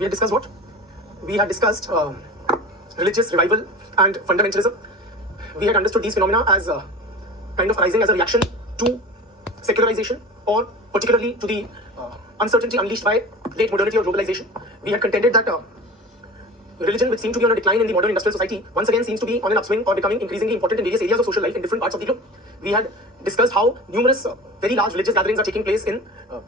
we had discussed what? We had discussed religious revival and fundamentalism. We had understood these phenomena as kind of arising as a reaction to secularization, or particularly to the uncertainty unleashed by late modernity or globalization. We had contended that religion, which seemed to be on a decline in the modern industrial society, once again seems to be on an upswing or becoming increasingly important in various areas of social life in different parts of the globe. We had discussed how numerous very large religious gatherings are taking place in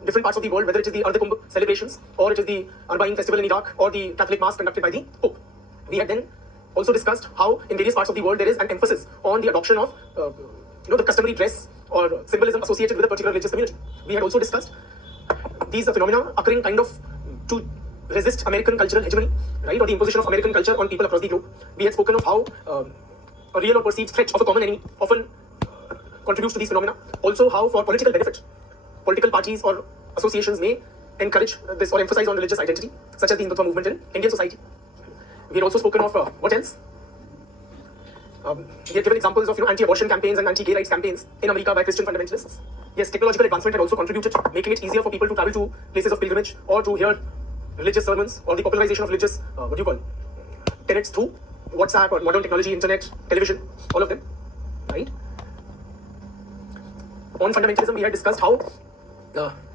different parts of the world, whether it is the Ardha Kumbh celebrations, or it is the Arbaeen festival in Iraq, or the Catholic Mass conducted by the Pope. We had then also discussed how in various parts of the world there is an emphasis on the adoption of the customary dress or symbolism associated with a particular religious community. We had also discussed these phenomena occurring kind of to resist American cultural hegemony, right, or the imposition of American culture on people across the globe. We had spoken of how a real or perceived threat of a common enemy often contributes to these phenomena. Also, how for political benefit, political parties or associations may encourage this or emphasize on religious identity, such as the Hindutva movement in Indian society. We had also spoken of what else? We had given examples of anti-abortion campaigns and anti-gay rights campaigns in America by Christian fundamentalists. Yes, technological advancement had also contributed, making it easier for people to travel to places of pilgrimage or to hear religious sermons, or the popularization of religious, tenets through WhatsApp or modern technology, internet, television, all of them, right? On fundamentalism, we had discussed how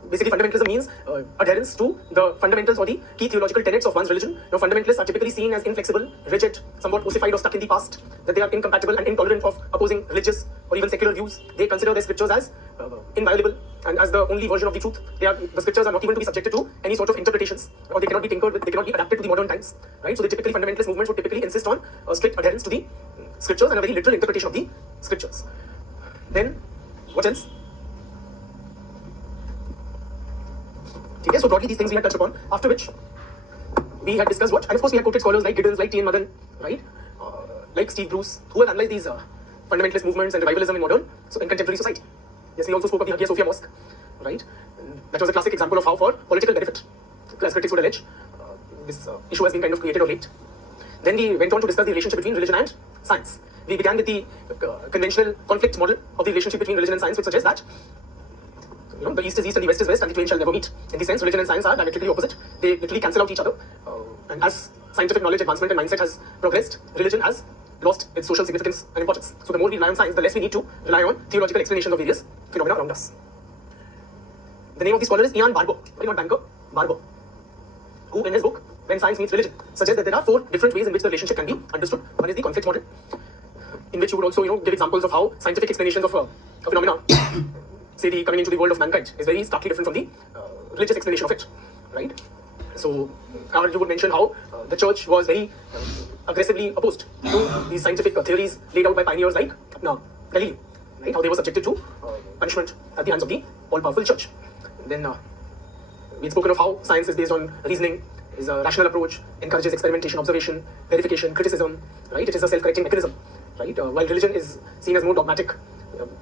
basically fundamentalism means adherence to the fundamentals or the key theological tenets of one's religion. Now, fundamentalists are typically seen as inflexible, rigid, somewhat ossified or stuck in the past, that they are incompatible and intolerant of opposing religious or even secular views. They consider their scriptures as inviolable and as the only version of the truth. The scriptures are not even to be subjected to any sort of interpretations, or they cannot be tinkered with, they cannot be adapted to the modern times, right? So, fundamentalist movements would typically insist on strict adherence to the scriptures and a very literal interpretation of the scriptures. Then, what else? Okay, so broadly these things we had touched upon, after which we had discussed what? And of course we had quoted scholars like Giddens, like T.N. Madan, right? Like Steve Bruce, who have analyzed these fundamentalist movements and revivalism in contemporary society. Yes, we also spoke of the Hagia Sophia Mosque, right? And that was a classic example of how for political benefit, as critics would allege, this issue has been kind of created or raked. Then we went on to discuss the relationship between religion and science. We began with the conventional conflict model of the relationship between religion and science, which suggests that the East is East and the West is West, and the twain shall never meet. In this sense, religion and science are diametrically opposite. They literally cancel out each other. And as scientific knowledge advancement and mindset has progressed, religion has lost its social significance and importance. So the more we rely on science, the less we need to rely on theological explanations of various phenomena around us. The name of the scholar is Ian Barbour, not Banker, Barbour, who in his book, When Science Meets Religion, suggests that there are 4 different ways in which the relationship can be understood. One is the conflict model, in which you would also give examples of how scientific explanations of a phenomena say the coming into the world of mankind is very starkly different from the religious explanation of it, right? So, you would mention how the church was very aggressively opposed to these scientific theories laid out by pioneers like Galileo, right? How they were subjected to punishment at the hands of the all-powerful church. Then we'd spoken of how science is based on reasoning, is a rational approach, encourages experimentation, observation, verification, criticism, right? It is a self-correcting mechanism, right? While religion is seen as more dogmatic,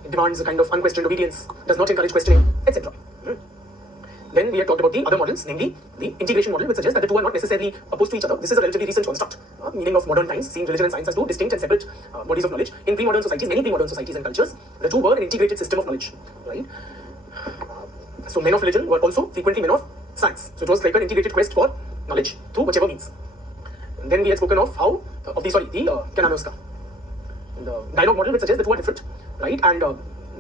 it demands a kind of unquestioned obedience, does not encourage questioning, etc. Then we had talked about the other models, namely the integration model, which suggests that the two are not necessarily opposed to each other. This is a relatively recent construct, meaning of modern times, seeing religion and science as two distinct and separate bodies of knowledge. In pre-modern societies, many pre-modern societies and cultures, the two were an integrated system of knowledge, right? So men of religion were also frequently men of science. So it was like an integrated quest for knowledge through whichever means. And then we had spoken of how, the Kananoska, the dialogue model, which suggests the two are different, right? And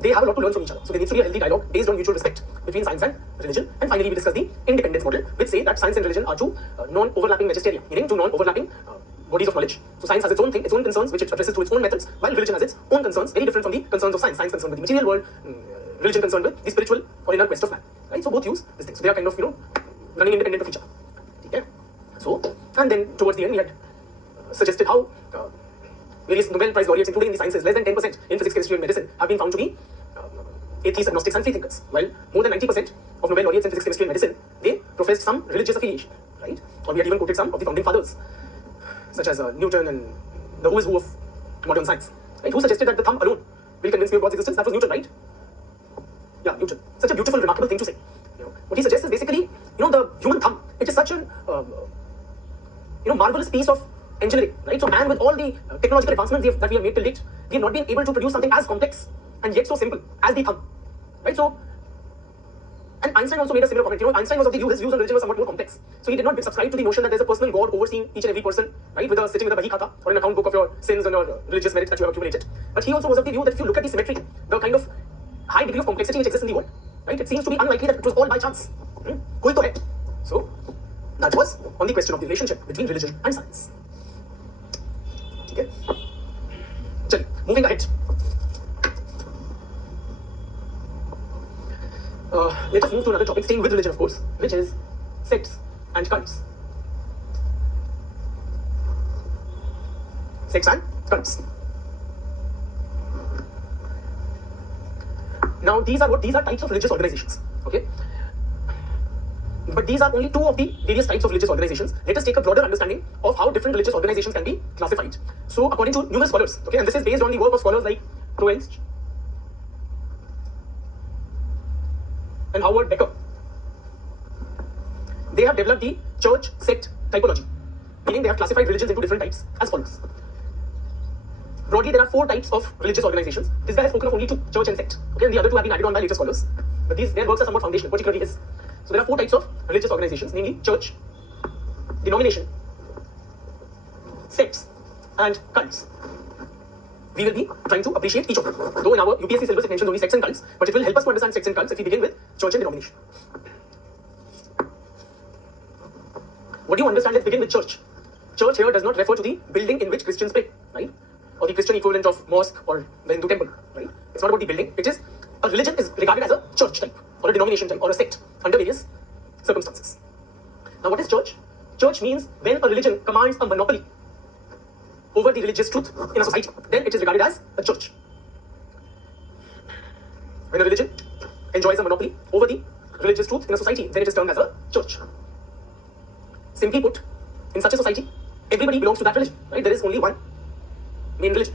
they have a lot to learn from each other. So there needs to be a healthy dialogue based on mutual respect between science and religion. And finally, we discuss the independence model, which say that science and religion are two non-overlapping magisteria, meaning two non-overlapping bodies of knowledge. So science has its own thing, its own concerns, which it addresses through its own methods, while religion has its own concerns, very different from the concerns of science. Science concerned with the material world, religion concerned with the spiritual or inner quest of man, right? So both use this thing. So they are kind of, running independent of each other. Okay? So, and then towards the end, we had suggested how various Nobel Prize laureates, including in the sciences, less than 10% in physics, chemistry, and medicine, have been found to be atheists, agnostics, and free thinkers. While more than 90% of Nobel laureates in physics, chemistry, and medicine, they professed some religious affiliation, right? Or we had even quoted some of the founding fathers, such as Newton and the who is who of modern science, right? Who suggested that the thumb alone will convince me of God's existence? That was Newton, right? Yeah, Newton. Such a beautiful, remarkable thing to say. What he suggests is basically, the human thumb. It is such an, marvelous piece of engineering, right? So man, with all the technological advancements that we have made till date, we have not been able to produce something as complex and yet so simple as the thumb, right? So, And Einstein also made a similar comment. You know, Einstein was of the view, his views on religion were somewhat more complex. So he did not subscribe to the notion that there's a personal God overseeing each and every person, right, sitting with a bahi khata or an account book of your sins and your religious merits that you have accumulated. But he also was of the view that if you look at the symmetry, the kind of high degree of complexity which exists in the world, right, it seems to be unlikely that it was all by chance. Koi to hai. So that was on the question of the relationship between religion and science. Okay. Chaliye, moving ahead. Let us move to another topic, staying with religion, of course, which is sects and cults. Sects and cults. Now, these are types of religious organizations. Okay, but these are only two of the various types of religious organizations. Let us take a broader understanding of how different religious organizations can be classified. So, according to numerous scholars, okay, and this is based on the work of scholars like Troeltsch and Howard Becker, they have developed the church sect typology, meaning they have classified religions into different types as follows. Broadly, there are four types of religious organizations. This guy has spoken of only two, church and sect. Okay, and the other two have been added on by later scholars. But their works are somewhat foundational, particularly his. So there are four types of religious organizations, namely church, denomination, sects, and cults. We will be trying to appreciate each of them. Though in our UPSC syllabus it mentions only sects and cults, but it will help us to understand sects and cults if we begin with church and denomination. What do you understand? Let's begin with church. Church here does not refer to the building in which Christians pray, right? Or the Christian equivalent of mosque or the Hindu temple, right? It's not about the building. It is a religion is regarded as a church type or a denomination type or a sect under various circumstances. Now, what is church? Church means when a religion commands a monopoly over the religious truth in a society, then it is regarded as a church. When a religion enjoys a monopoly over the religious truth in a society, then it is termed as a church. Simply put, in such a society, everybody belongs to that religion, right? There is only one main religion.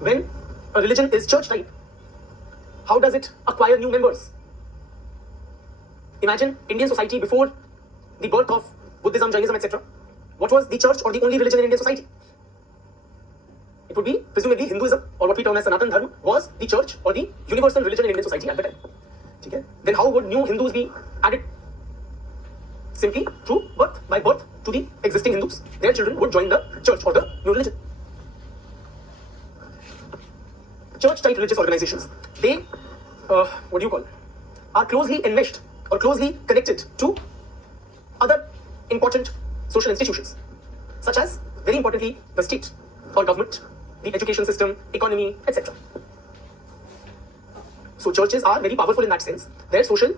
When a religion is church type, how does it acquire new members? Imagine Indian society before the birth of Buddhism, Jainism, etc. What was the church or the only religion in Indian society? It would be presumably Hinduism, or what we term as Sanatan Dharma, was the church or the universal religion in Indian society at the time. Okay? Then how would new Hindus be added? Simply through birth, by birth to the existing Hindus, their children would join the church or the new religion. Church type religious organizations, they, are closely enmeshed or closely connected to other important social institutions, such as, very importantly, the state or government, the education system, economy, etc. So churches are very powerful in that sense. Their social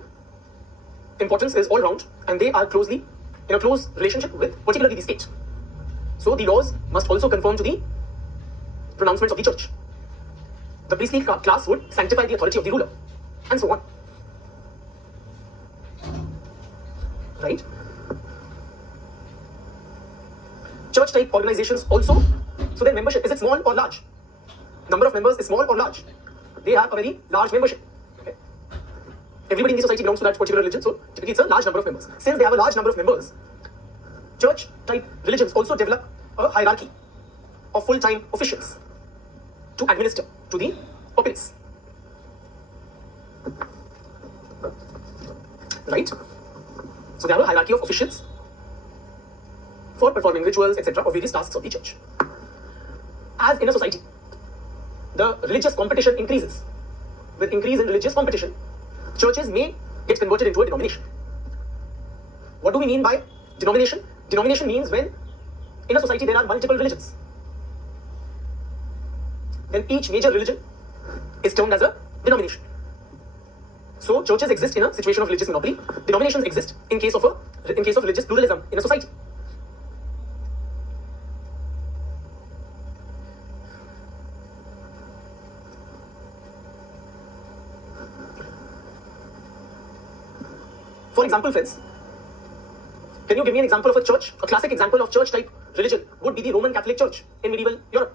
importance is all round, and they are closely in a close relationship with particularly the state. So the laws must also conform to the pronouncements of the church. The priestly class would sanctify the authority of the ruler, and so on. Right? Church type organizations also, so their membership, is it small or large? Number of members is small or large? They have a very large membership. Okay? Everybody in the society belongs to that particular religion, so typically it's a large number of members. Since they have a large number of members, church type religions also develop a hierarchy of full-time officials to administer to the populace. Right? So they have a hierarchy of officials for performing rituals, etc., or various tasks of the church. As in a society, the religious competition increases. With increase in religious competition, churches may get converted into a denomination. What do we mean by denomination? Denomination means when in a society there are multiple religions, then each major religion is termed as a denomination. So churches exist in a situation of religious monopoly. Denominations exist in case of religious pluralism in a society. For example, friends, can you give me an example of a church? A classic example of church type religion would be the Roman Catholic Church in medieval Europe.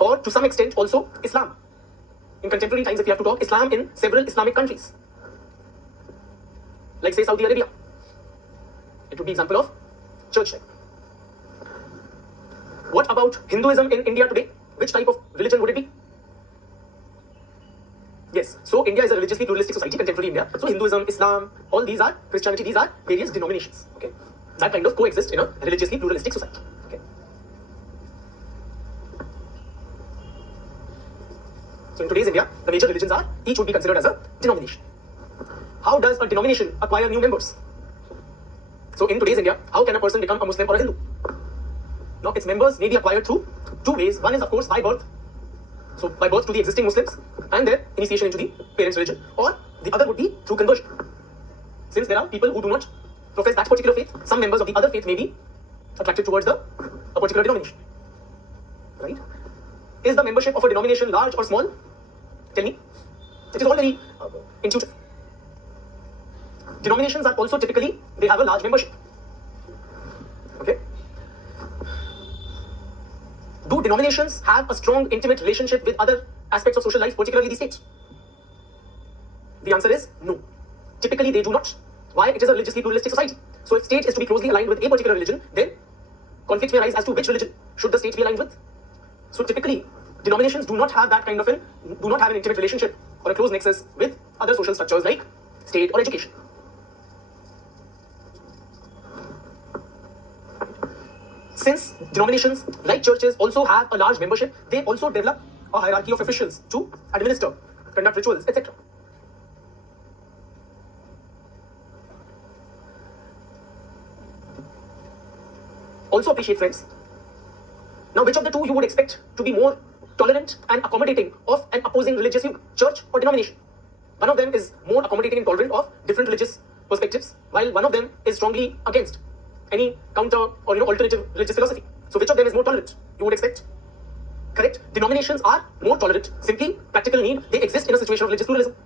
Or to some extent also Islam. In contemporary times, if you have to talk, Islam in several Islamic countries, like say Saudi Arabia, it would be example of church type. What about Hinduism in India today? Which type of religion would it be? Yes, so India is a religiously pluralistic society, contemporary India. So Hinduism, Islam, all these are Christianity, these are various denominations. Okay, that kind of coexist in a religiously pluralistic society. Okay. So in today's India, the major religions are, each would be considered as a denomination. How does a denomination acquire new members? So in today's India, how can a person become a Muslim or a Hindu? Now its members may be acquired through two ways. One is of course by birth. So by birth to the existing Muslims and their initiation into the parents' religion, or the other would be through conversion. Since there are people who do not profess that particular faith, some members of the other faith may be attracted towards a particular denomination. Right? Is the membership of a denomination large or small? Tell me. It is all very intuitive. Denominations are also typically, they have a large membership. Okay. Do denominations have a strong, intimate relationship with other aspects of social life, particularly the state? The answer is no. Typically, they do not. Why? It is a religiously pluralistic society. So if state is to be closely aligned with a particular religion, then conflicts may arise as to which religion should the state be aligned with. So typically, denominations do not have that kind of do not have an intimate relationship or a close nexus with other social structures like state or education. Since denominations, like churches, also have a large membership, they also develop a hierarchy of officials to administer, conduct rituals, etc. Also appreciate, friends. Now, which of the two you would expect to be more tolerant and accommodating of an opposing religious view, church or denomination? One of them is more accommodating and tolerant of different religious perspectives, while one of them is strongly against any counter or alternative religious philosophy. So which of them is more tolerant, you would expect? Correct. Denominations are more tolerant. Simply, practical need, they exist in a situation of religious pluralism.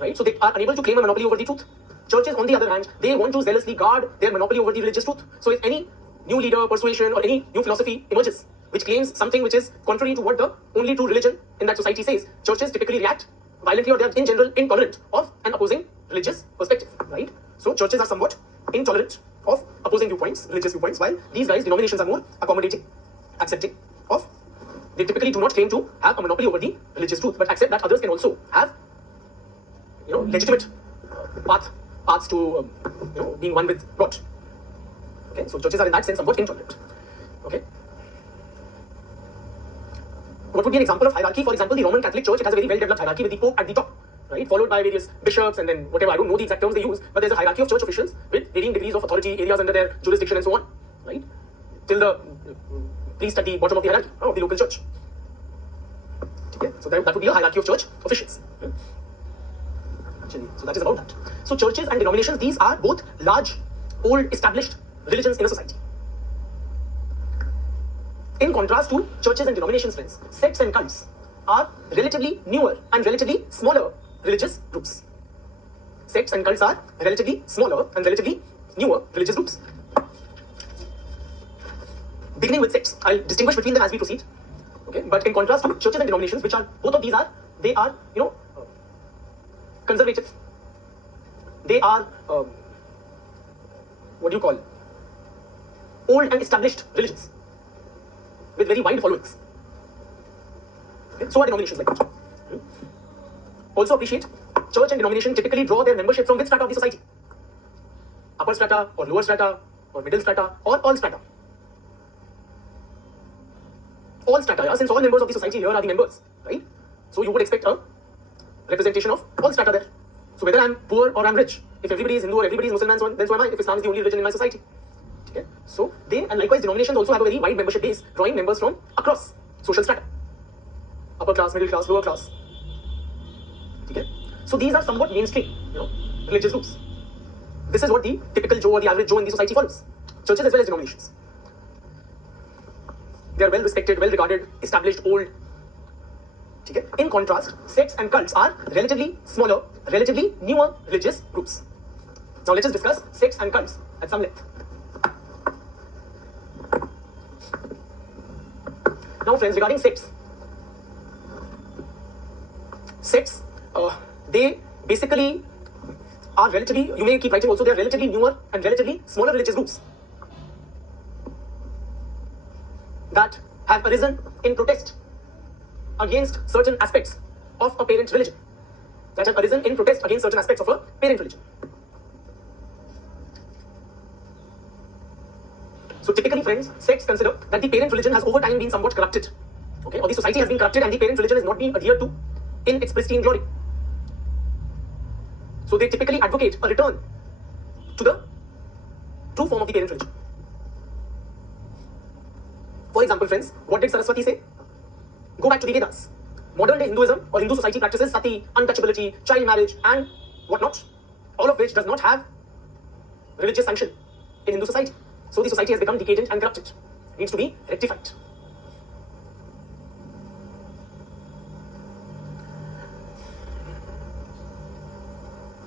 Right? So they are unable to claim a monopoly over the truth. Churches, on the other hand, they want to zealously guard their monopoly over the religious truth. So if any new leader, persuasion, or any new philosophy emerges, which claims something which is contrary to what the only true religion in that society says, churches typically react violently, or they are in general intolerant of an opposing religious perspective. Right? So churches are somewhat intolerant of opposing viewpoints, religious viewpoints, while these guys, denominations, are more accommodating, accepting of. They typically do not claim to have a monopoly over the religious truth, but accept that others can also have, legitimate paths to, being one with God. Okay, so churches are in that sense somewhat intolerant. Okay. What would be an example of hierarchy? For example, the Roman Catholic Church, it has a very well-developed hierarchy with the Pope at the top. Right, followed by various bishops and then whatever, I don't know the exact terms they use, but there's a hierarchy of church officials with varying degrees of authority, areas under their jurisdiction and so on, right? Till the priest at the bottom of the hierarchy of the local church. Okay, so that would be a hierarchy of church officials. Actually, so that is about that. So churches and denominations, these are both large, old, established religions in a society. In contrast to churches and denominations, friends, sects and cults are relatively newer and relatively smaller religious groups. Sects and cults are relatively smaller and relatively newer religious groups. Beginning with sects, I'll distinguish between them as we proceed. Okay, but in contrast to churches and denominations, which are both of these are, they are conservative. They are what do you call, old and established religions with very wide followings. Okay, so are denominations like that. Also appreciate, church and denomination typically draw their membership from which strata of the society? Upper strata or lower strata or middle strata or all strata? All strata, yeah? Since all members of the society here are the members, right? So you would expect a representation of all strata there. So whether I'm poor or I'm rich, if everybody is Hindu or everybody is Muslim, then so am I, if Islam is the only religion in my society. Okay? So they, and likewise denominations also have a very wide membership base, drawing members from across social strata. Upper class, middle class, lower class. Okay? So these are somewhat mainstream, religious groups. This is what the typical Joe or the average Joe in the society follows. Churches as well as denominations. They are well respected, well regarded, established, old. Okay? In contrast, sects and cults are relatively smaller, relatively newer religious groups. Now let us discuss sects and cults at some length. Now friends, regarding sects, they basically are relatively, you may keep writing also, they are relatively newer and relatively smaller religious groups. that have arisen in protest against certain aspects of a parent religion. That have arisen in protest against certain aspects of a parent religion. So typically, friends, sects consider that the parent religion has over time been somewhat corrupted. Okay, or the society has been corrupted and the parent religion is not being adhered to in its pristine glory. So they typically advocate a return to the true form of the parent religion. For example, friends, what did Saraswati say? Go back to the Vedas. Modern day Hinduism or Hindu society practices sati, untouchability, child marriage, and whatnot, all of which does not have religious sanction in Hindu society. So the society has become decadent and corrupted. It needs to be rectified.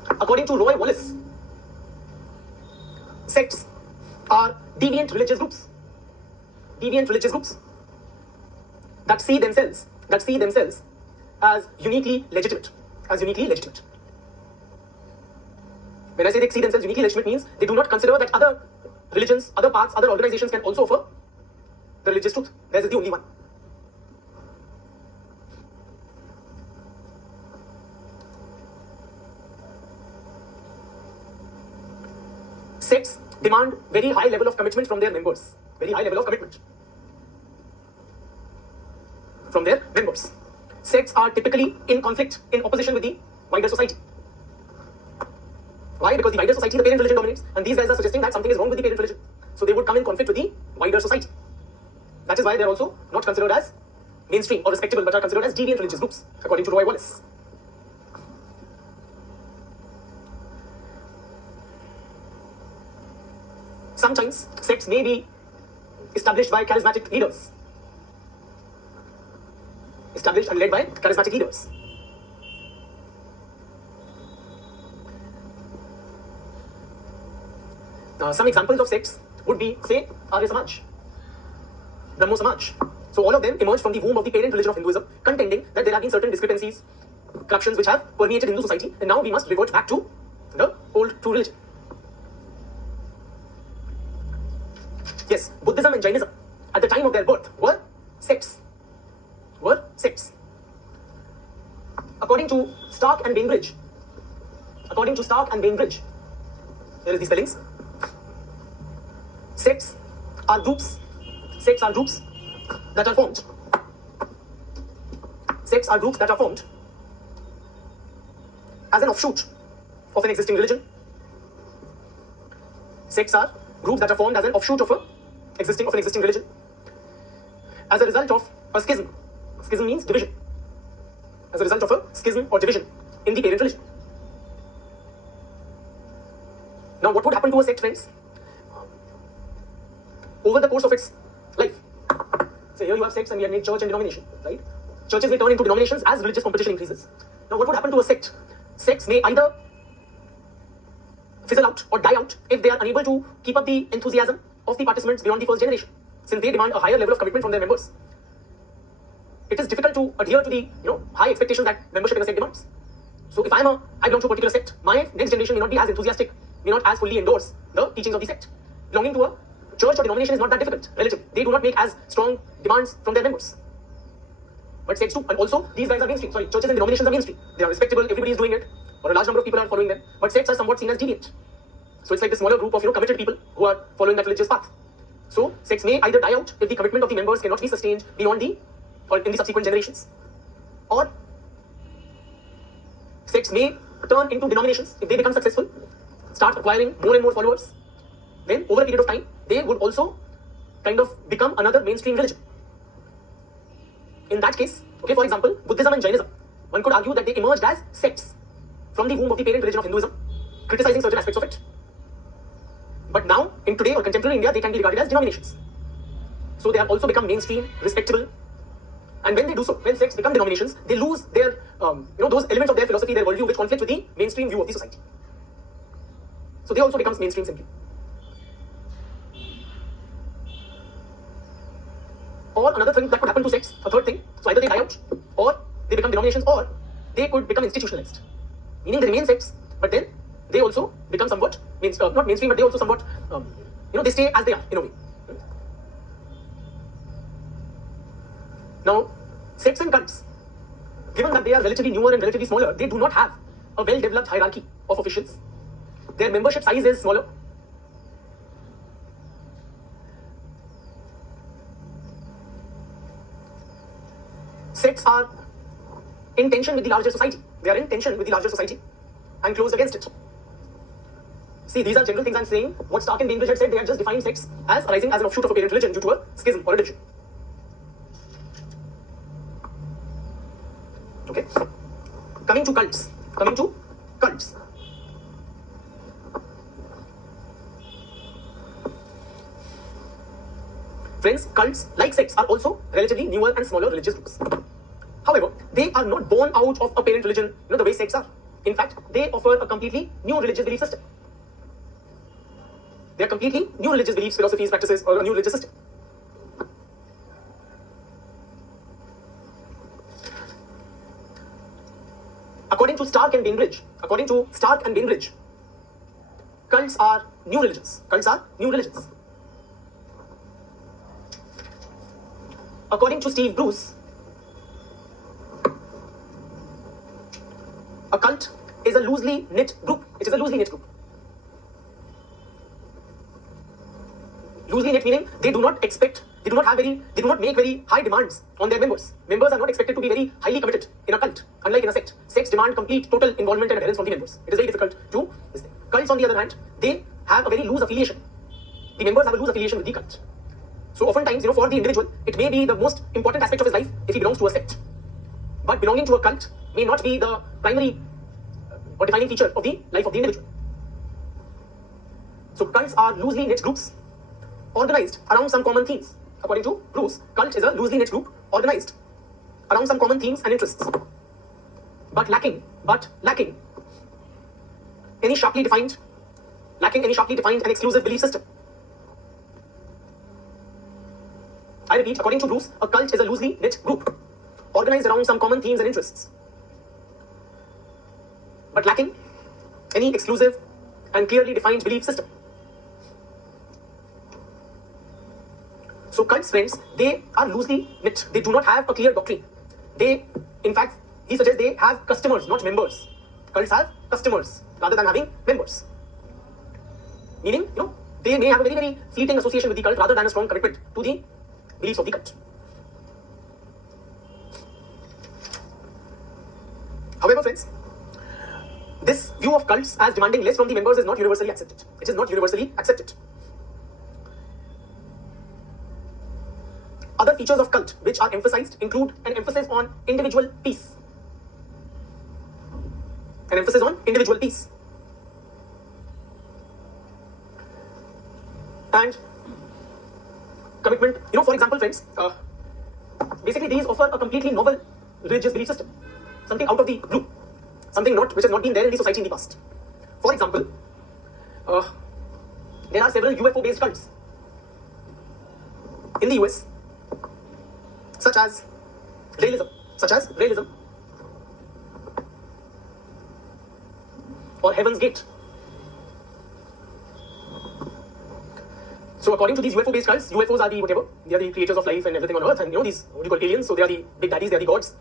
According to Roy Wallace, sects are deviant religious groups. Deviant religious groups that see themselves as uniquely legitimate. When I say they see themselves uniquely legitimate, means they do not consider that other religions, other paths, other organizations can also offer the religious truth. Theirs is the only one. Sects demand very high level of commitment from their members. Very high level of commitment from their members. Sects are typically in conflict, in opposition with the wider society. Why? Because the wider society, the parent religion dominates, and these guys are suggesting that something is wrong with the parent religion. So they would come in conflict with the wider society. That is why they are also not considered as mainstream or respectable, but are considered as deviant religious groups, according to Roy Wallace. Sometimes sects may be established by charismatic leaders. Established and led by charismatic leaders. Some examples of sects would be, say, Arya Samaj, Brahmo Samaj. So all of them emerged from the womb of the parent religion of Hinduism, contending that there have been certain discrepancies, corruptions which have permeated Hindu society, and now we must revert back to the old true religion. Yes, Buddhism and Jainism at the time of their birth were sects. According to Stark and Bainbridge, here is the spellings. Sects are groups that are formed. Sects are groups that are formed as an offshoot of an existing religion. Sects are groups that are formed as an offshoot of an existing religion, as a result of a schism. Schism means division. As a result of a schism or division in the parent religion. Now, what would happen to a sect, friends? Over the course of its life. So here you have sects and we have made church and denomination, right? Churches may turn into denominations as religious competition increases. Now, what would happen to a sect? Sects may either fizzle out or die out if they are unable to keep up the enthusiasm of the participants beyond the first generation, since they demand a higher level of commitment from their members. It is difficult to adhere to the high expectations that membership in a sect demands. So if I belong to a particular sect, my next generation may not be as enthusiastic, may not as fully endorse the teachings of the sect. Belonging to a church or denomination is not that difficult, relative. They do not make as strong demands from their members. But sects do, and also these guys are mainstream. Sorry, churches and denominations are mainstream. They are respectable, everybody is doing it, or a large number of people are following them. But sects are somewhat seen as deviant. So it's like the smaller group of committed people who are following that religious path. So sects may either die out if the commitment of the members cannot be sustained beyond or in the subsequent generations, or sects may turn into denominations if they become successful, start acquiring more and more followers. Then over a period of time, they would also kind of become another mainstream religion. In that case, okay, for example, Buddhism and Jainism, one could argue that they emerged as sects from the womb of the parent religion of Hinduism, criticizing certain aspects of it. But now, in today or contemporary India, they can be regarded as denominations. So they have also become mainstream, respectable. And when they do so, when sects become denominations, they lose their, those elements of their philosophy, their worldview, which conflict with the mainstream view of the society. So they also becomes mainstream simply. Or another thing that could happen to sects, a third thing, so either they die out, or they become denominations, or they could become institutionalized. Meaning they remain sects, but then they also become somewhat, not mainstream, but they also somewhat, they stay as they are, in a way. Now, sects and cults, given that they are relatively newer and relatively smaller, they do not have a well-developed hierarchy of officials. Their membership size is smaller. Sects are in tension with the larger society. They are in tension with the larger society and closed against it. See, these are general things I'm saying. What Stark and Bainbridge had said, they had just defined sects as arising as an offshoot of a parent religion due to a schism or a division. Okay. Coming to cults. Friends, cults, like sects, are also relatively newer and smaller religious groups. However, they are not born out of a parent religion, the way sects are. In fact, they offer a completely new religious belief system. They are completely new religious beliefs, philosophies, practices, or a new religious system. According to Stark and Bainbridge, cults are new religions. According to Steve Bruce, a cult is a loosely knit group. Loosely knit meaning they do not make very high demands on their members. Members are not expected to be very highly committed in a cult, unlike in a sect. Sects demand complete, total involvement and adherence from the members. It is very difficult to this thing. Cults, on the other hand, they have a very loose affiliation. The members have a loose affiliation with the cult. So oftentimes, for the individual, it may be the most important aspect of his life if he belongs to a sect. But belonging to a cult may not be the primary or defining feature of the life of the individual. So cults are loosely knit groups organized around some common themes. According to Bruce, cult is a loosely knit group organized around some common themes and interests, but lacking any sharply defined and exclusive belief system. I repeat, according to Bruce, a cult is a loosely knit group organized around some common themes and interests, but lacking any exclusive and clearly defined belief system. So cults, friends, they are loosely knit. They do not have a clear doctrine. In fact, he suggests they have customers, not members. Cults have customers rather than having members. Meaning, they may have a very, very fleeting association with the cult rather than a strong commitment to the beliefs of the cult. However, friends, this view of cults as demanding less from the members is not universally accepted. It is not universally accepted. Other features of cult which are emphasized include an emphasis on individual peace. And commitment. For example, friends, basically these offer a completely novel religious belief system. Something out of the blue. Something which has not been there in the society in the past. For example, there are several UFO-based cults in the US, such as realism, or Heaven's Gate. So according to these UFO-based cults, UFOs are they are the creators of life and everything on Earth, and these, what you call aliens, so they are the big daddies, they are the gods,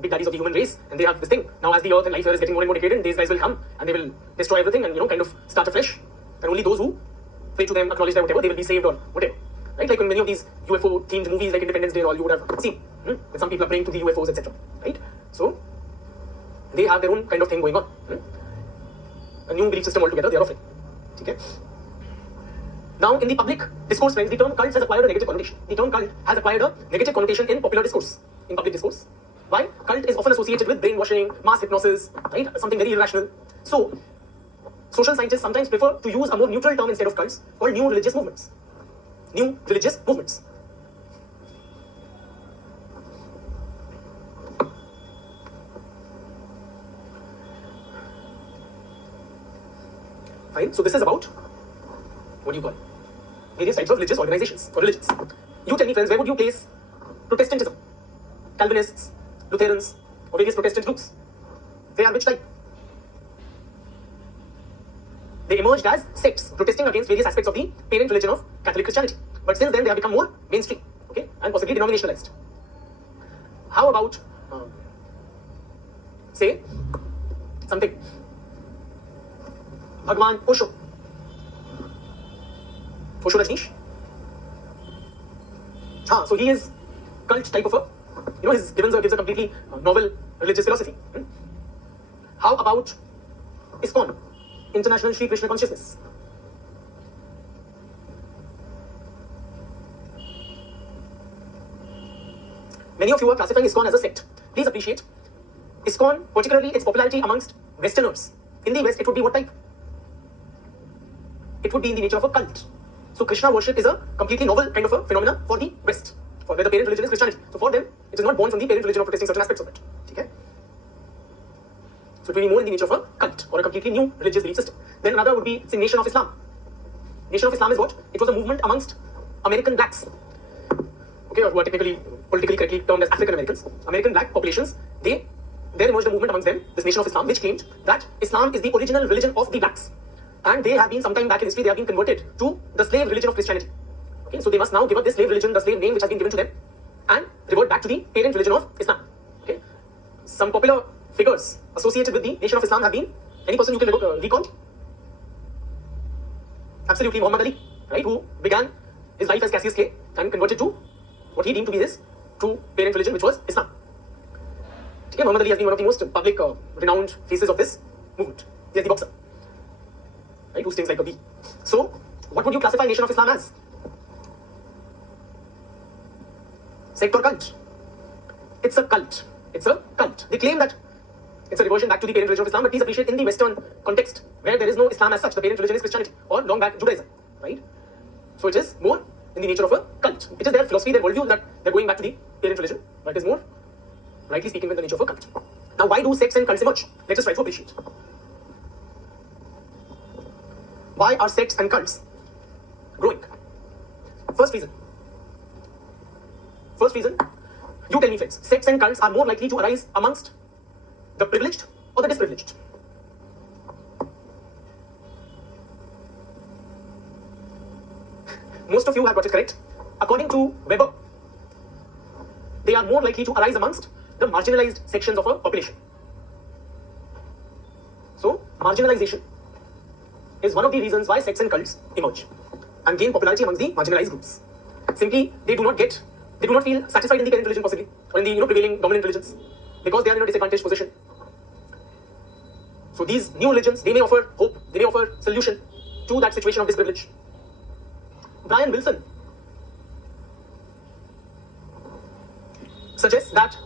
big daddies of the human race, and they have this thing. Now as the Earth and life here is getting more and more decadent, these guys will come and they will destroy everything and kind of start afresh, and only those who pray to them, acknowledge them, whatever, they will be saved or whatever. Right? Like in many of these UFO-themed movies like Independence Day and all, you would have seen that some people are praying to the UFOs, etc. Right? So they have their own kind of thing going on. A new belief system altogether they are offering. Okay? Now, in the public discourse, friends, the term cult has acquired a negative connotation. The term cult has acquired a negative connotation in popular discourse, in public discourse. Why? Cult is often associated with brainwashing, mass hypnosis, right? Something very irrational. So, social scientists sometimes prefer to use a more neutral term instead of cults called new religious movements. New religious movements. Fine. So this is about, what do you call, various types of religious organizations or religions. You tell me, friends, where would you place Protestantism? Calvinists, Lutherans, or various Protestant groups? They are which type? They emerged as sects, protesting against various aspects of the parent religion of Catholic Christianity. But since then, they have become more mainstream, okay, and possibly denominationalized. How about, say, something, Bhagwan Osho. Osho Rajneesh. So he is cult type of a, he gives a completely novel religious philosophy. How about ISKCON, International Shri Krishna Consciousness? Many of you are classifying ISKCON as a sect. Please appreciate, ISKCON, particularly its popularity amongst Westerners. In the West, it would be what type? It would be in the nature of a cult. So Krishna worship is a completely novel kind of a phenomenon for the West, where the parent religion is Christianity. So for them, it is not born from the parent religion of protesting certain aspects of it. Okay? So it will be more in the nature of a cult or a completely new religious belief system. Then another would be, say, Nation of Islam. Nation of Islam is what? It was a movement amongst American blacks. Okay, or who are technically, politically correctly termed as African Americans. American black populations, there emerged a movement amongst them, this Nation of Islam, which claimed that Islam is the original religion of the blacks. And they have been, sometime back in history, they have been converted to the slave religion of Christianity. Okay, so they must now give up this slave religion, the slave name which has been given to them, and revert back to the parent religion of Islam. Okay, some popular figures associated with the Nation of Islam have been, any person you can recall? Absolutely, Muhammad Ali, right, who began his life as Cassius Clay and converted to what he deemed to be his true parent religion, which was Islam. Okay, Muhammad Ali has been one of the most public, renowned faces of this movement. He is the boxer, right, who stings like a bee. So, what would you classify Nation of Islam as? Sect or cult? It's a cult. It's a cult. They claim that it's a reversion back to the parent religion of Islam, but please appreciate, in the Western context, where there is no Islam as such, the parent religion is Christianity, or long back Judaism, right? So it is more in the nature of a cult. It is their philosophy, their worldview, that they're going back to the parent religion, but it is more, rightly speaking, with the nature of a cult. Now, why do sects and cults emerge? Let us try to appreciate. Why are sects and cults growing? First reason, you tell me, friends, sects and cults are more likely to arise amongst the privileged or the disprivileged? Most of you have got it correct. According to Weber, they are more likely to arise amongst the marginalized sections of a population. So, marginalization is one of the reasons why sects and cults emerge and gain popularity amongst the marginalized groups. Simply, they do not feel satisfied in the parent religion, possibly, or in the prevailing dominant religions, because they are in a disadvantaged position. So these new religions, they may offer hope, they may offer solution to that situation of disprivilege. Brian Wilson suggests that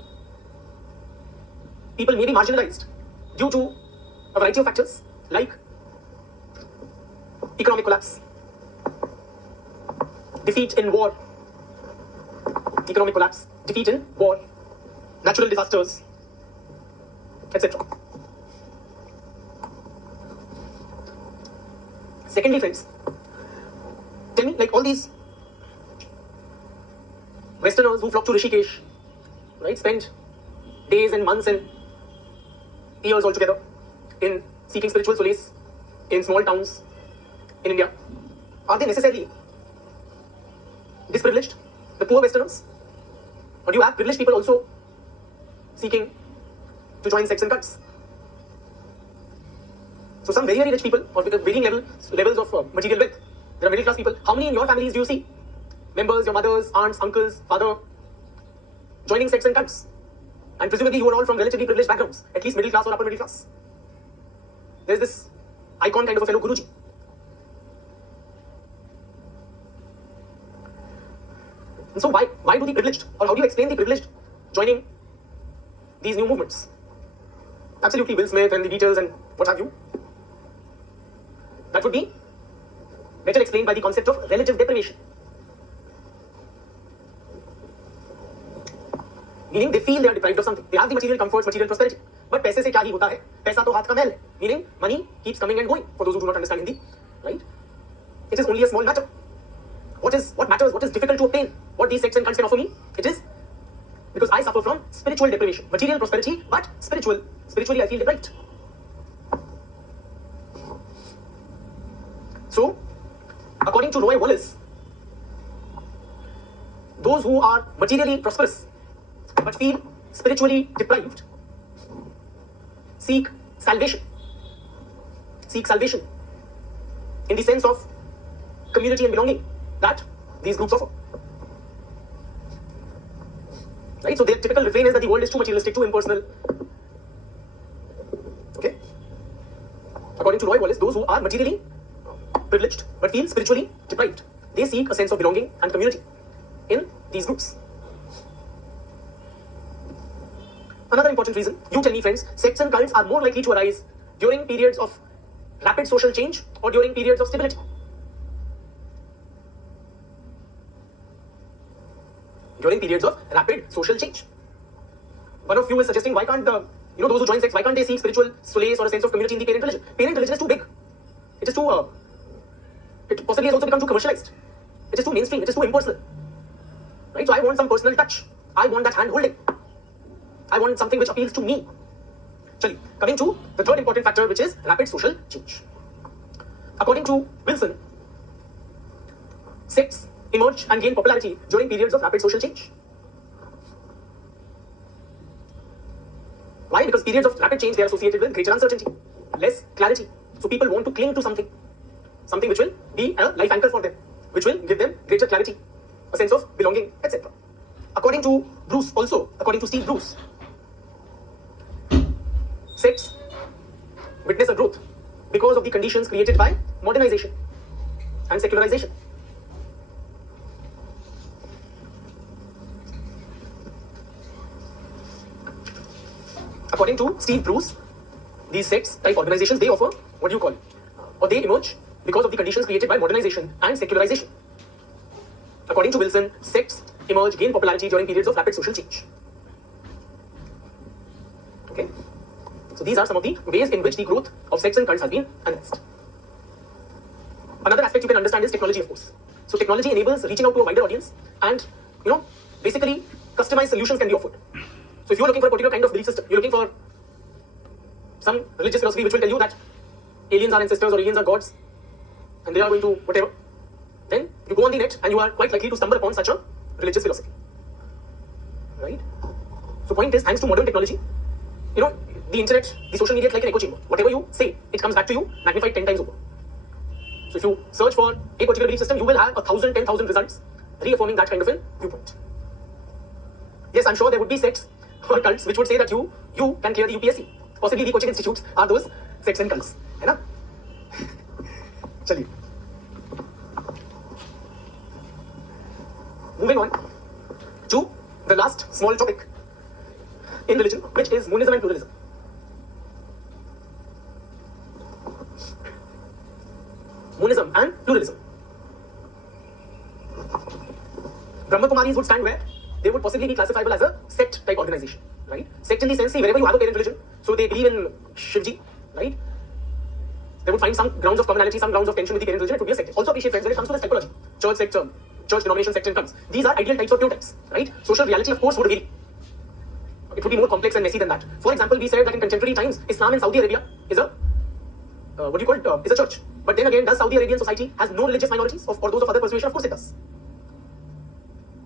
people may be marginalized due to a variety of factors like economic collapse, defeat in war, natural disasters, etc. Secondly, friends, tell me, like all these Westerners who flock to Rishikesh, right, spend days and months and years altogether in seeking spiritual solace in small towns in India, are they necessarily disprivileged, the poor Westerners? Or do you have privileged people also seeking to join sects and cults? So some very, very rich people, or with varying levels of material wealth, there are middle class people. How many in your families do you see? Members, your mothers, aunts, uncles, father, joining sects and cults? And presumably you are all from relatively privileged backgrounds, at least middle class or upper middle class. There's this icon kind of a fellow Guruji. And so why do the privileged, or how do you explain the privileged joining these new movements? Absolutely, Will Smith and the Beatles and what have you. That would be better explained by the concept of relative deprivation. Meaning they feel they are deprived of something. They have the material comforts, material prosperity. But पैसे से क्या ही होता है? पैसा तो हाथ का मैल है. Meaning money keeps coming and going. For those who do not understand Hindi, right? It is only a small matter. What matters? What is difficult to obtain? What these sects and cults can offer me? It is because I suffer from spiritual deprivation. Material prosperity, but spiritually I feel deprived. So, according to Roy Wallace, those who are materially prosperous but feel spiritually deprived seek salvation. Seek salvation in the sense of community and belonging that these groups offer. Right? So their typical refrain is that the world is too materialistic, too impersonal. Okay? According to Roy Wallace, those who are materially privileged but feel spiritually deprived, they seek a sense of belonging and community in these groups. Another important reason, you tell me friends, sects and cults are more likely to arise during periods of rapid social change or during periods of stability. During periods of rapid social change. One of you is suggesting, why can't those who join sects, why can't they seek spiritual solace or a sense of community in the parent religion? Parent religion is too big. It is too, it possibly has also become too commercialized. It is too mainstream, it is too impersonal. Right? So I want some personal touch. I want that hand holding. I want something which appeals to me. Chali, coming to the third important factor, which is rapid social change. According to Wilson, sects emerge and gain popularity during periods of rapid social change. Why? Because periods of rapid change, they are associated with greater uncertainty, less clarity. So people want to cling to something which will be a life anchor for them, which will give them greater clarity, a sense of belonging, etc. According to Steve Bruce, sects witness a growth because of the conditions created by modernization and secularization. According to Steve Bruce, these sects type organizations, they offer, what do you call it? Or they emerge because of the conditions created by modernization and secularization. According to Wilson, sects emerge, gain popularity during periods of rapid social change. Okay? So these are some of the ways in which the growth of sects and cults has been analyzed. Another aspect you can understand is technology, of course. So technology enables reaching out to a wider audience and, basically customized solutions can be offered. So if you're looking for a particular kind of belief system, you're looking for some religious philosophy which will tell you that aliens are ancestors or aliens are gods and they are going to whatever, then you go on the net and you are quite likely to stumble upon such a religious philosophy. Right? So point is, thanks to modern technology, the internet, the social media is like an echo chamber. Whatever you say, it comes back to you magnified 10 times over. So if you search for a particular belief system, you will have 1,000, 10,000 results reaffirming that kind of a viewpoint. Yes, I'm sure there would be sects or cults which would say that you can clear the UPSC. Possibly the coaching institutes are those sects and cults. है ना? चलिए. Moving on to the last small topic in religion, which is monism and pluralism. Monism and pluralism. Brahma Kumaris would stand where? They would possibly be classifiable as a sect type organization, right? Sect in the sense, see, wherever you have a parent religion, so they believe in Shivji, right? They would find some grounds of commonality, some grounds of tension with the parent religion, it would be a sect. Also appreciate, friends, when it comes to this typology, church sect, church denomination sect and cults, these are ideal types or pure types, right? Social reality, of course, would vary. It would be more complex and messy than that. For example, we said that in contemporary times, Islam in Saudi Arabia is a, is a church. But then again, does Saudi Arabian society has no religious minorities or those of other persuasion? Of course it does.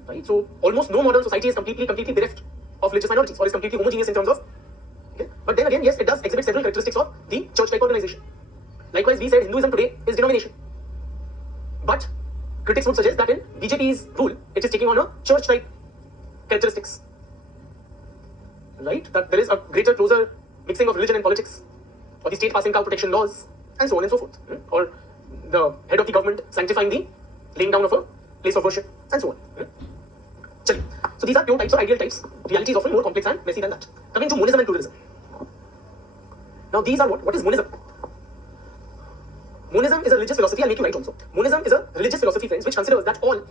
Right? So almost no modern society is completely bereft of religious minorities or is completely homogeneous in terms of. Okay? But then again, yes, it does exhibit several characteristics of the church-type organization. Likewise, we said Hinduism today is denomination. But critics would suggest that in BJP's rule, it is taking on a church-type characteristics. Right? That there is a greater, closer mixing of religion and politics, or the state passing cow protection laws, and so on and so forth. Or the head of the government sanctifying the laying down of a place of worship, and so on. So these are pure types or ideal types. Reality is often more complex and messy than that. Coming to monism and pluralism. Now these are what is monism? Monism is a religious philosophy, I'll make you right also. Monism is a religious philosophy, friends, which considers that all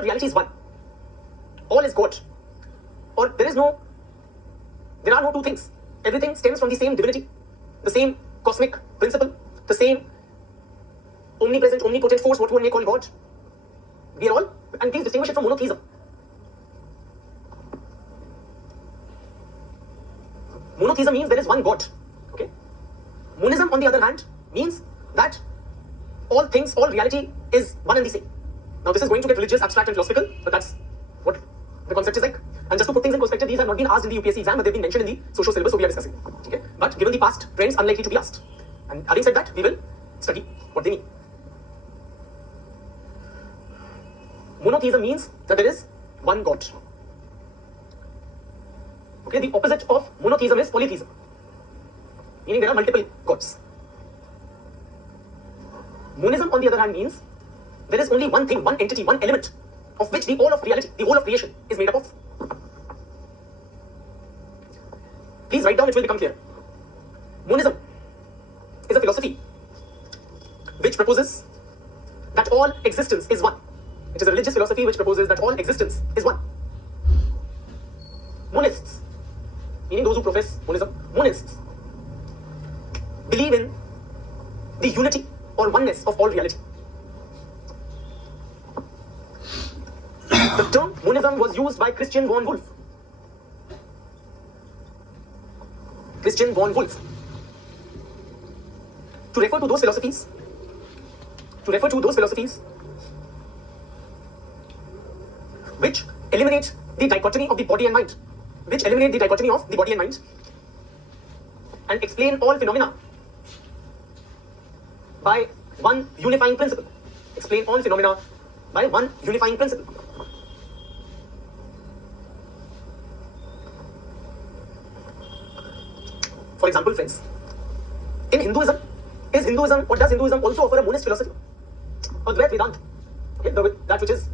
reality is one. All is God. Or there are no two things. Everything stems from the same divinity, the same cosmic principle, the same omnipresent, omnipotent force, what one may call God. We are all, and please distinguish it from monotheism. Monotheism means there is one God. Okay? Monism, on the other hand, means that all things, all reality is one and the same. Now this is going to get religious, abstract and philosophical, but that's what The concept is like, and just to put things in perspective, these have not been asked in the UPSC exam, but they've been mentioned in the social syllabus, so we are discussing. Okay? But given the past trends, unlikely to be asked. And having said that, we will study what they mean. Monotheism means that there is one God. Okay, the opposite of monotheism is polytheism, meaning there are multiple gods. Monism, on the other hand, means there is only one thing, one entity, one element of which the whole of reality, the whole of creation is made up of. Please write down, it will become clear. Monism is a philosophy which proposes that all existence is one. It is a religious philosophy which proposes that all existence is one. Monists, meaning those who profess monism, monists believe in the unity or oneness of all reality. The term monism was used by Christian von Wolff. Christian von Wolff, to refer to those philosophies, which eliminate the dichotomy of the body and mind, and explain all phenomena by one unifying principle. For example, friends, in Hinduism, what does Hinduism also offer a monist philosophy? Advaita Vedanta, okay, that which is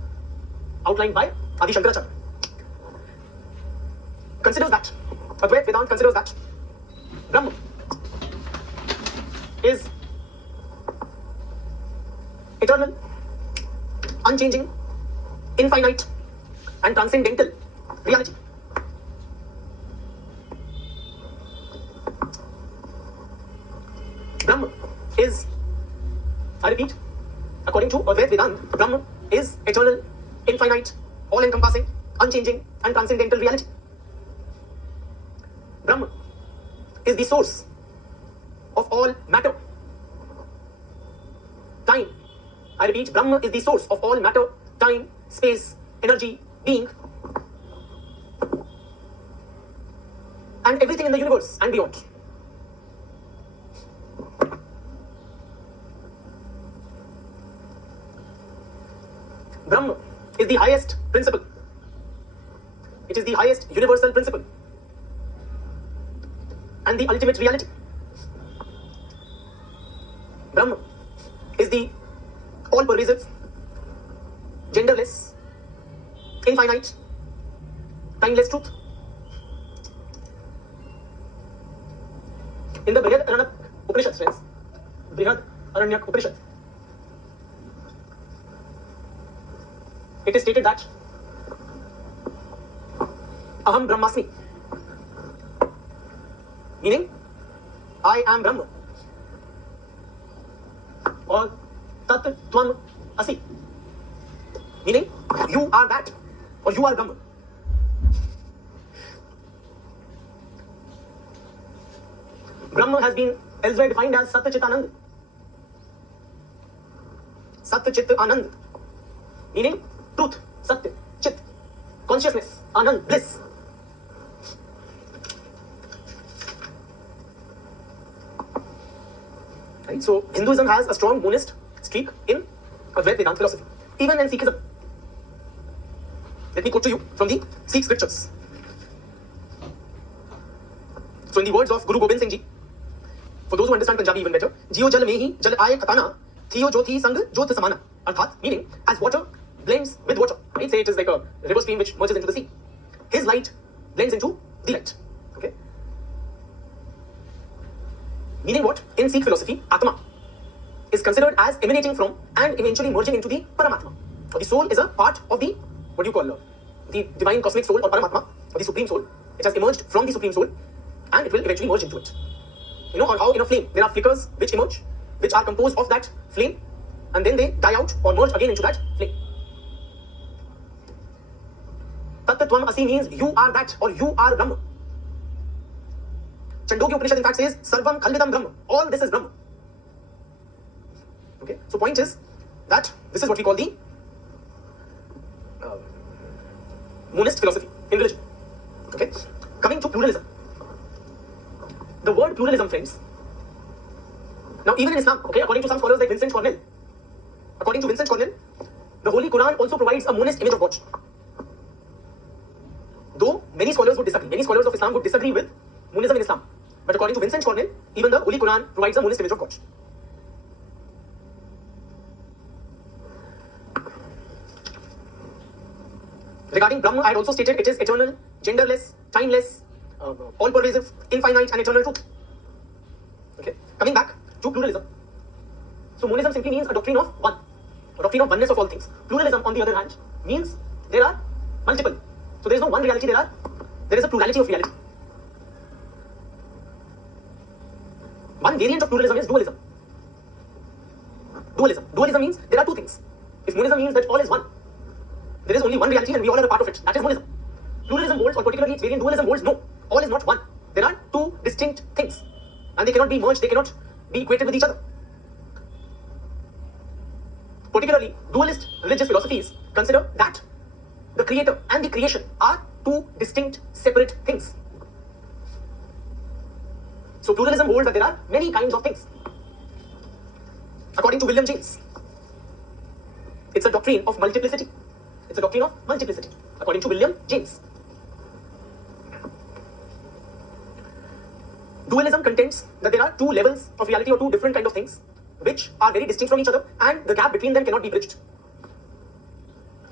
outlined by Adi Shankaracharya. Advaita Vedanta considers that Brahma is eternal, unchanging, infinite, and transcendental reality. Brahma is, I repeat, according to Advaita Vedanta, Brahma is eternal, infinite, all-encompassing, unchanging, and transcendental reality. Brahma is the source of all matter, time. I repeat, Brahma is the source of all matter, time, space, energy, being, and everything in the universe and beyond. Brahma is the highest principle. It is the highest universal principle and the ultimate reality. Brahma is the all-pervasive, genderless, infinite, timeless truth. In the Brihad Aranyak Upanishad, friends, Brihad Aranyak Upanishad, it is stated that Aham Brahmasmi, meaning I am Brahma, or Tat Tvam Asi, meaning you are that, or you are Brahma. Brahma has been elsewhere defined as Sat Chit Anand. Sat Chit Anand, meaning truth, Satya, Chit, consciousness, Anand, bliss. Right? So Hinduism has a strong monist streak in Advaita Vedanta philosophy, even in Sikhism. Let me quote to you from the Sikh scriptures. So in the words of Guru Gobind Singh Ji, for those who understand Punjabi even better, Jio Jal Mehi Jal Aaye Khatana, Thiyo Jyothi Sang Jyot Samana. Arthat, meaning as water blends with water. Right? Say it is like a river stream which merges into the sea. His light blends into the light. Okay? Meaning what? In Sikh philosophy, Atma is considered as emanating from and eventually merging into the Paramatma. Or the soul is a part of the, what do you call the divine cosmic soul or Paramatma, or the supreme soul. It has emerged from the supreme soul and it will eventually merge into it. You know how in a flame there are flickers which emerge, which are composed of that flame, and then they die out or merge again into that flame. Tattvam Asi means you are that, or you are Brahma. Chandogya Upanishad in fact says Sarvam Khalvidam Brahma. All this is Brahma. Okay, so point is that this is what we call the monist philosophy in religion. Okay, coming to pluralism. The word pluralism, friends. Now, even in Islam, okay, according to some scholars like Vincent Cornell, the Holy Quran also provides a monist image of God. Though many scholars would disagree, many scholars of Islam would disagree with monism in Islam. But according to Vincent Cornell, even the Holy Quran provides a monist image of God. Regarding Brahma, I had also stated it is eternal, genderless, timeless, all-pervasive, infinite and eternal truth. Okay, coming back to pluralism. So monism simply means a doctrine of one, a doctrine of oneness of all things. Pluralism, on the other hand, means there are multiple. So there is no one reality, there is a plurality of reality. One variant of pluralism is dualism. Dualism means there are two things. If monism means that all is one, there is only one reality and we all are a part of it. That is monism. Pluralism holds, or particularly its variant dualism holds, no, all is not one. There are two distinct things and they cannot be merged, they cannot be equated with each other. Particularly, dualist religious philosophies consider that the creator and the creation are two distinct, separate things. So pluralism holds that there are many kinds of things. According to William James, it's a doctrine of multiplicity. It's a doctrine of multiplicity, according to William James. Dualism contends that there are two levels of reality or two different kinds of things which are very distinct from each other and the gap between them cannot be bridged.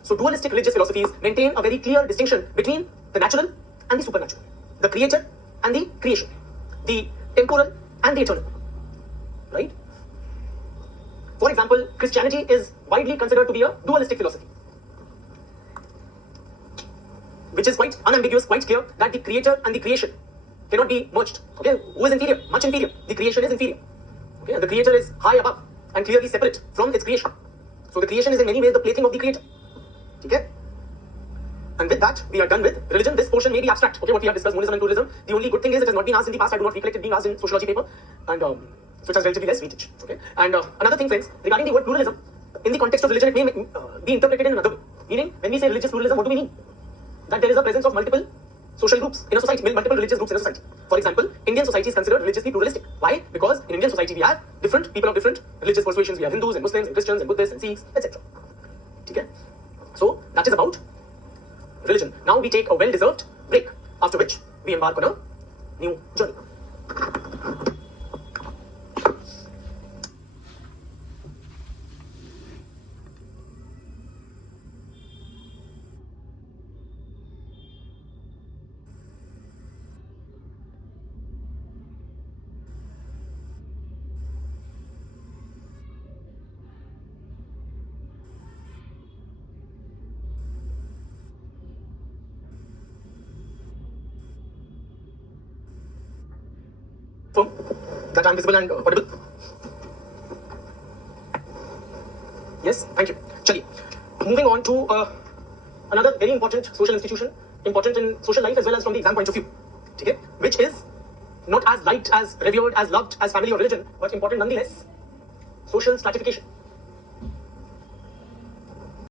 So dualistic religious philosophies maintain a very clear distinction between the natural and the supernatural, the creator and the creation, the temporal and the eternal, right? For example, Christianity is widely considered to be a dualistic philosophy, which is quite unambiguous, quite clear that the creator and the creation cannot be merged. Okay, who is inferior? Much inferior. The creation is inferior. Okay, and the creator is high above and clearly separate from its creation. So the creation is in many ways the plaything of the creator. Okay, and with that we are done with religion. This portion may be abstract. Okay, what we have discussed, monism and pluralism. The only good thing is it has not been asked in the past. I do not recollect it being asked in sociology paper, and so it has relatively less weightage. Okay, and another thing, friends, regarding the word pluralism, in the context of religion, it may be interpreted in another way. Meaning, when we say religious pluralism, what do we mean? That there is a presence of multiple social groups in a society, multiple religious groups in a society. For example, Indian society is considered religiously pluralistic. Why? Because in Indian society we have different people of different religious persuasions. We have Hindus and Muslims and Christians and Buddhists and Sikhs, etc. Okay? So that is about religion. Now we take a well-deserved break, after which we embark on a new journey. That I am visible and audible. Yes, thank you. Chaliye. Moving on to another very important social institution, important in social life as well as from the exam point of view, okay? Which is not as liked, as revered, as loved as family or religion, but important nonetheless, social stratification.